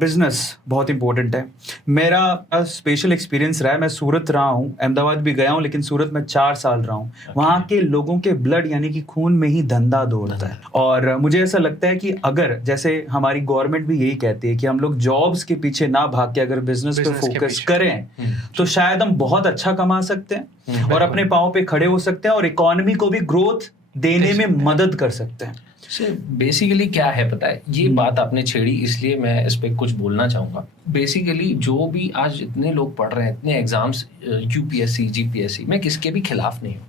Business बहुत important है। मेरा स्पेशल एक्सपीरियंस रहा है, मैं सूरत रहा हूँ, अहमदाबाद भी गया हूँ, लेकिन सूरत में 4 साल रहा हूँ। वहाँ के लोगों के ब्लड यानी कि खून में ही धंधा दौड़ता है। और मुझे ऐसा लगता है कि अगर जैसे हमारी गवर्नमेंट भी यही कहती है कि हम लोग जॉब्स के पीछे ना भाग के अगर बिजनेस पे फोकस करें तो शायद हम बहुत अच्छा कमा सकते हैं और अपने पाँव पे खड़े हो सकते हैं और इकोनॉमी को भी ग्रोथ देने में मदद कर सकते हैं। बेसिकली क्या है पता है, ये बात आपने छेड़ी इसलिए मैं इस पे कुछ बोलना चाहूँगा। बेसिकली जो भी आज इतने लोग पढ़ रहे हैं, इतने एग्जाम्स, यूपीएससी, जीपीएससी, मैं किसके भी खिलाफ नहीं हूँ।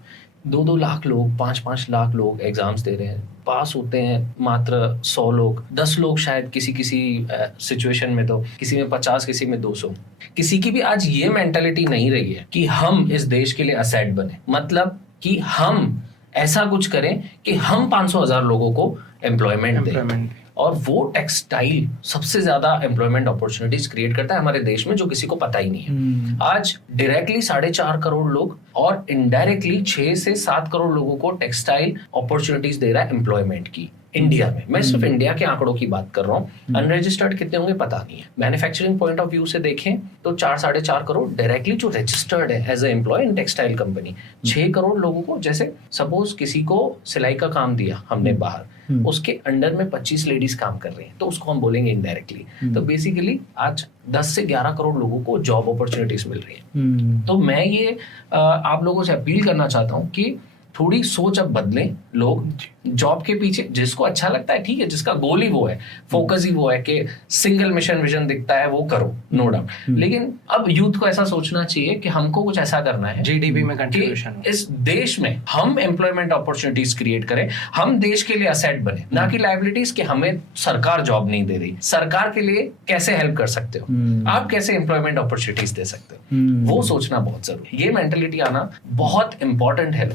2-2 लाख लोग, 5-5 लाख लोग एग्जाम्स दे रहे हैं, पास होते हैं मात्र 100 लोग, 10 लोग शायद किसी सिचुएशन में, तो किसी में 50, किसी में 200। किसी की भी आज ये मेंटालिटी नहीं रही है कि हम इस देश के लिए असेट बने, मतलब कि हम ऐसा कुछ करें कि हम 500,000 लोगों को एम्प्लॉयमेंट दें। और वो टेक्सटाइल सबसे ज्यादा एम्प्लॉयमेंट अपॉर्चुनिटीज क्रिएट करता है हमारे देश में, जो किसी को पता ही नहीं है। आज डायरेक्टली 4.5 करोड़ लोग और इनडायरेक्टली 6 से 7 करोड़ लोगों को टेक्सटाइल अपॉर्चुनिटीज दे रहा है एम्प्लॉयमेंट की इंडिया में। मैं सिर्फ इंडिया के आंकड़ों की बात कर रहा हूँ, अनरजिस्टर्ड कितने होंगे पता नहीं है। मैन्युफैक्चरिंग पॉइंट ऑफ व्यू से देखें तो 4-4.5 करोड़ डायरेक्टली जो रजिस्टर्ड है as a employ in textile company. 6 crore लोगों को, जैसे सपोज किसी को सिलाई का काम दिया हमने बाहर, उसके अंडर में 25 लेडीज काम कर रही हैं, तो उसको हम बोलेंगे इनडायरेक्टली। तो बेसिकली आज 10 से 11 करोड़ लोगों को जॉब अपॉर्चुनिटीज मिल रही है। तो मैं ये आप लोगों से अपील करना चाहता हूँ कि थोड़ी सोच अब बदलें। लोग जॉब के पीछे, जिसको अच्छा लगता है ठीक है, जिसका गोल ही वो है, फोकस ही वो है कि सिंगल मिशन विजन दिखता है वो करो, नो डाउट। लेकिन अब यूथ को ऐसा सोचना चाहिए कि हमको कुछ ऐसा करना है जीडीपी में कंट्रीब्यूशन, इस देश में हम एम्प्लॉयमेंट अपॉर्चुनिटीज क्रिएट करें, हम देश के लिए असेट बने, ना कि लायबिलिटीज कि हमें सरकार जॉब नहीं दे रही। सरकार के लिए कैसे हेल्प कर सकते हो आप, कैसे एम्प्लॉयमेंट अपॉर्चुनिटीज दे सकते हो, वो सोचना बहुत जरूरी है। ये मेंटेलिटी आना बहुत इंपॉर्टेंट है।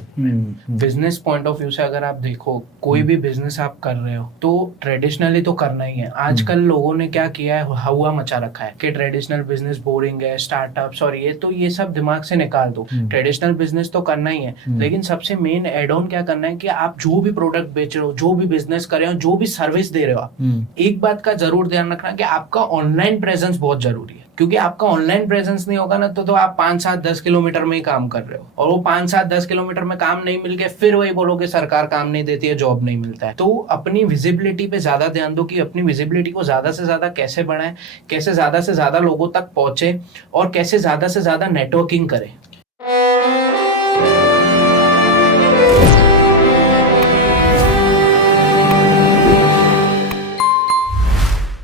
बिजनेस पॉइंट ऑफ व्यू से अगर आप देखो, कोई भी बिजनेस आप कर रहे हो तो ट्रेडिशनली तो करना ही है। आजकल लोगों ने क्या किया है, हवा मचा रखा है कि ट्रेडिशनल बिजनेस बोरिंग है, स्टार्टअप्स और ये सब दिमाग से निकाल दो। ट्रेडिशनल बिजनेस तो करना ही है, लेकिन सबसे मेन एड ऑन क्या करना है कि आप जो भी प्रोडक्ट बेच रहे हो, जो भी बिजनेस कर रहे हो, जो भी सर्विस दे रहे हो आप, एक बात का जरूर ध्यान रखना कि आपका ऑनलाइन प्रेजेंस बहुत जरूरी है। क्योंकि आपका ऑनलाइन प्रेजेंस नहीं होगा ना तो आप 5-7-10 किलोमीटर में ही काम कर रहे हो, और वो 5-7-10 किलोमीटर में काम नहीं मिल के फिर वही बोलोगे सरकार काम नहीं देती है, जॉब नहीं मिलता है। तो अपनी विजिबिलिटी पे ज्यादा ध्यान दो कि अपनी विजिबिलिटी को ज्यादा से ज्यादा कैसे बढ़ाएं, कैसे ज्यादा से ज्यादा लोगों तक पहुंचे और कैसे ज्यादा से ज्यादा नेटवर्किंग करें।